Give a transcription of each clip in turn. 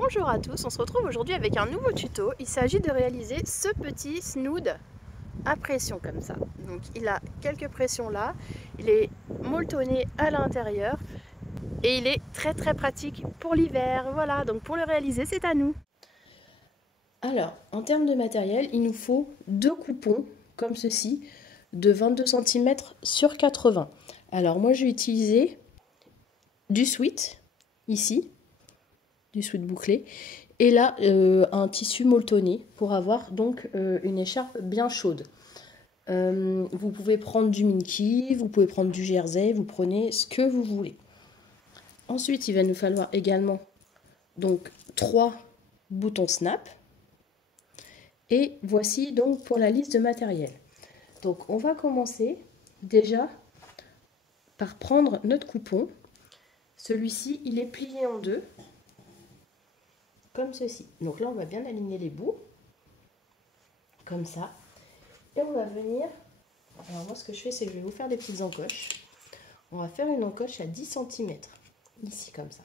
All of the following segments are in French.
Bonjour à tous, on se retrouve aujourd'hui avec un nouveau tuto. Il s'agit de réaliser ce petit snood à pression comme ça. Donc il a quelques pressions là, il est molletonné à l'intérieur et il est très pratique pour l'hiver. Voilà, donc pour le réaliser c'est à nous. Alors en termes de matériel, il nous faut deux coupons comme ceci de 22 cm sur 80. Alors moi je vais utiliser du sweat ici, du sweat bouclé, et là un tissu molletonné pour avoir donc une écharpe bien chaude. Vous pouvez prendre du Minky, vous pouvez prendre du jersey, vous prenez ce que vous voulez. Ensuite il va nous falloir également donc 3 boutons snap, et voici donc pour la liste de matériel. Donc on va commencer déjà par prendre notre coupon. Celui-ci il est plié en deux comme ceci. Donc là on va bien aligner les bouts comme ça, et on va venir, alors moi ce que je fais c'est que je vais vous faire des petites encoches. On va faire une encoche à 10 cm ici comme ça.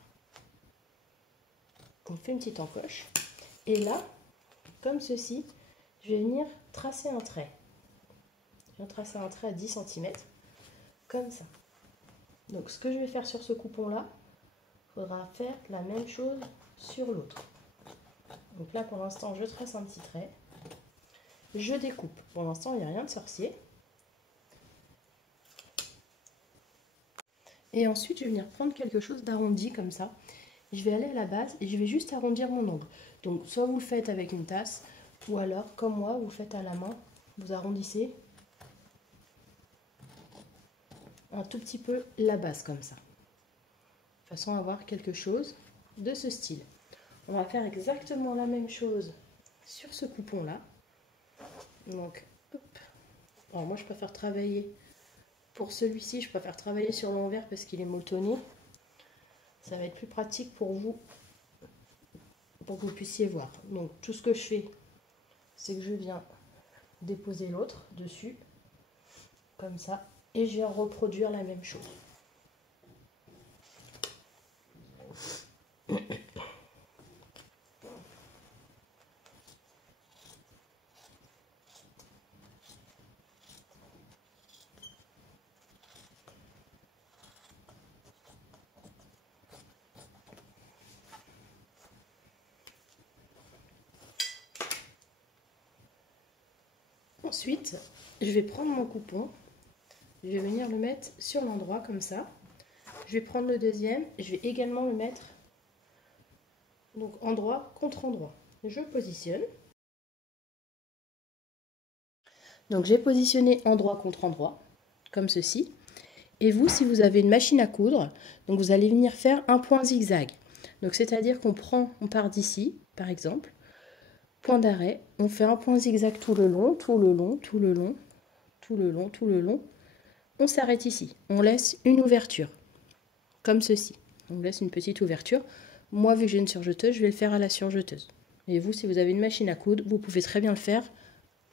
On fait une petite encoche et là comme ceci je vais venir tracer un trait. Je viens tracer un trait à 10 cm comme ça. Donc ce que je vais faire sur ce coupon là, il faudra faire la même chose sur l'autre. Donc là pour l'instant je trace un petit trait, je découpe. Pour l'instant il n'y a rien de sorcier. Et ensuite je vais venir prendre quelque chose d'arrondi comme ça. Je vais aller à la base et je vais juste arrondir mon ongle. Donc soit vous le faites avec une tasse, ou alors comme moi vous le faites à la main. Vous arrondissez un tout petit peu la base comme ça, de façon à avoir quelque chose de ce style. On va faire exactement la même chose sur ce coupon là. Donc hop. Alors moi je préfère travailler, pour celui-ci je préfère travailler sur l'envers parce qu'il est molletonné. Ça va être plus pratique pour vous puissiez voir. Donc tout ce que je fais c'est que je viens déposer l'autre dessus comme ça et je vais reproduire la même chose. Ensuite, je vais prendre mon coupon, je vais venir le mettre sur l'endroit comme ça. Je vais prendre le deuxième, je vais également le mettre donc endroit contre endroit. Je positionne. Donc j'ai positionné endroit contre endroit, comme ceci. Et vous, si vous avez une machine à coudre, donc vous allez venir faire un point zigzag. Donc c'est-à-dire on part d'ici, par exemple, point d'arrêt, on fait un point zigzag tout le long, tout le long, tout le long, tout le long, tout le long. On s'arrête ici, on laisse une ouverture, comme ceci. On laisse une petite ouverture. Moi, vu que j'ai une surjeteuse, je vais le faire à la surjeteuse. Et vous, si vous avez une machine à coudre, vous pouvez très bien le faire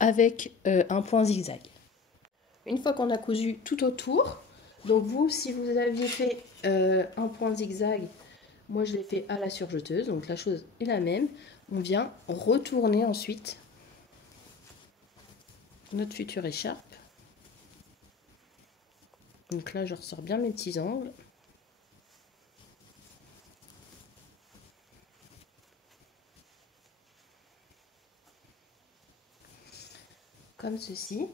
avec un point zigzag. Une fois qu'on a cousu tout autour, donc vous, si vous aviez fait un point zigzag, moi je l'ai fait à la surjeteuse, donc la chose est la même. On vient retourner ensuite notre future écharpe. Donc là, je ressors bien mes petits angles. Comme ceci.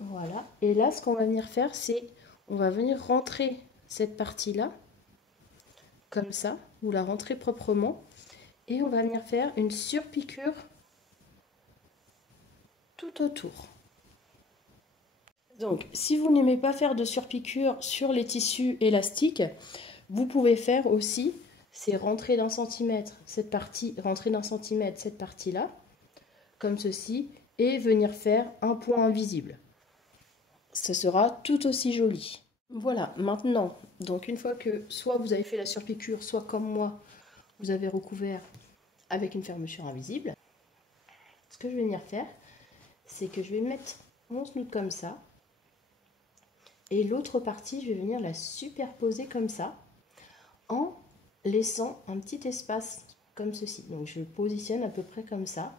Voilà. Et là, ce qu'on va venir faire, c'est on va venir rentrer cette partie-là, comme ça. Vous la rentrez proprement. Et on va venir faire une surpiqûre tout autour. Donc, si vous n'aimez pas faire de surpiqûre sur les tissus élastiques, vous pouvez faire aussi, c'est rentrer d'un centimètre cette partie, rentrer d'un centimètre cette partie-là, comme ceci, et venir faire un point invisible. Ce sera tout aussi joli. Voilà, maintenant, donc une fois que soit vous avez fait la surpiqûre, soit comme moi, vous avez recouvert avec une fermeture invisible, ce que je vais venir faire, c'est que je vais mettre mon snood comme ça, et l'autre partie, je vais venir la superposer comme ça, en laissant un petit espace comme ceci. Donc je le positionne à peu près comme ça,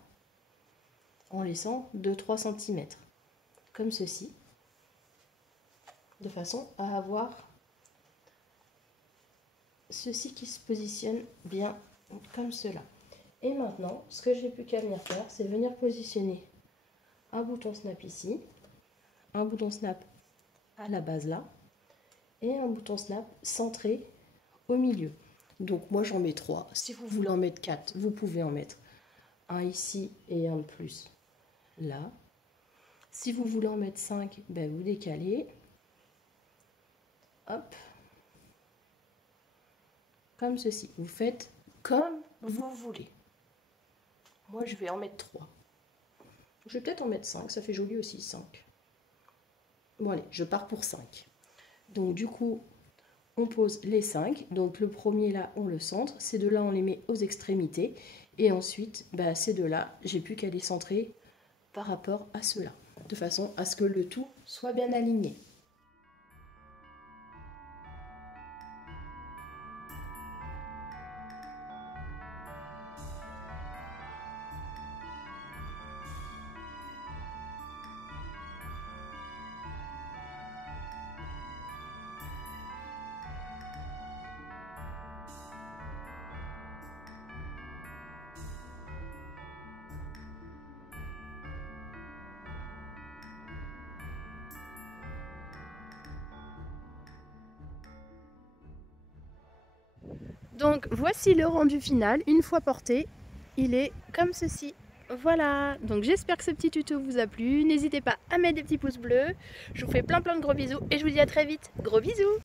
en laissant 2-3 cm, comme ceci, de façon à avoir ceci qui se positionne bien comme cela. Et maintenant, ce que j'ai plus qu'à venir faire, c'est venir positionner un bouton snap ici, un bouton snap à la base là, et un bouton snap centré au milieu. Donc moi j'en mets 3. Si vous voulez en mettre 4, vous pouvez en mettre un ici et un de plus là. Si vous voulez en mettre 5, ben vous décalez. Hop. Comme ceci. Vous faites comme vous voulez. Moi je vais en mettre 3. Je vais peut-être en mettre 5, ça fait joli aussi 5. Bon allez, je pars pour 5. Donc du coup, on pose les 5. Donc le premier là, on le centre. Ces deux là, on les met aux extrémités. Et ensuite, bah, ces deux là, j'ai plus qu'à les centrer par rapport à ceux-là. De façon à ce que le tout soit bien aligné. Donc voici le rendu final, une fois porté, il est comme ceci. Voilà, donc j'espère que ce petit tuto vous a plu, n'hésitez pas à mettre des petits pouces bleus, je vous fais plein de gros bisous et je vous dis à très vite, gros bisous.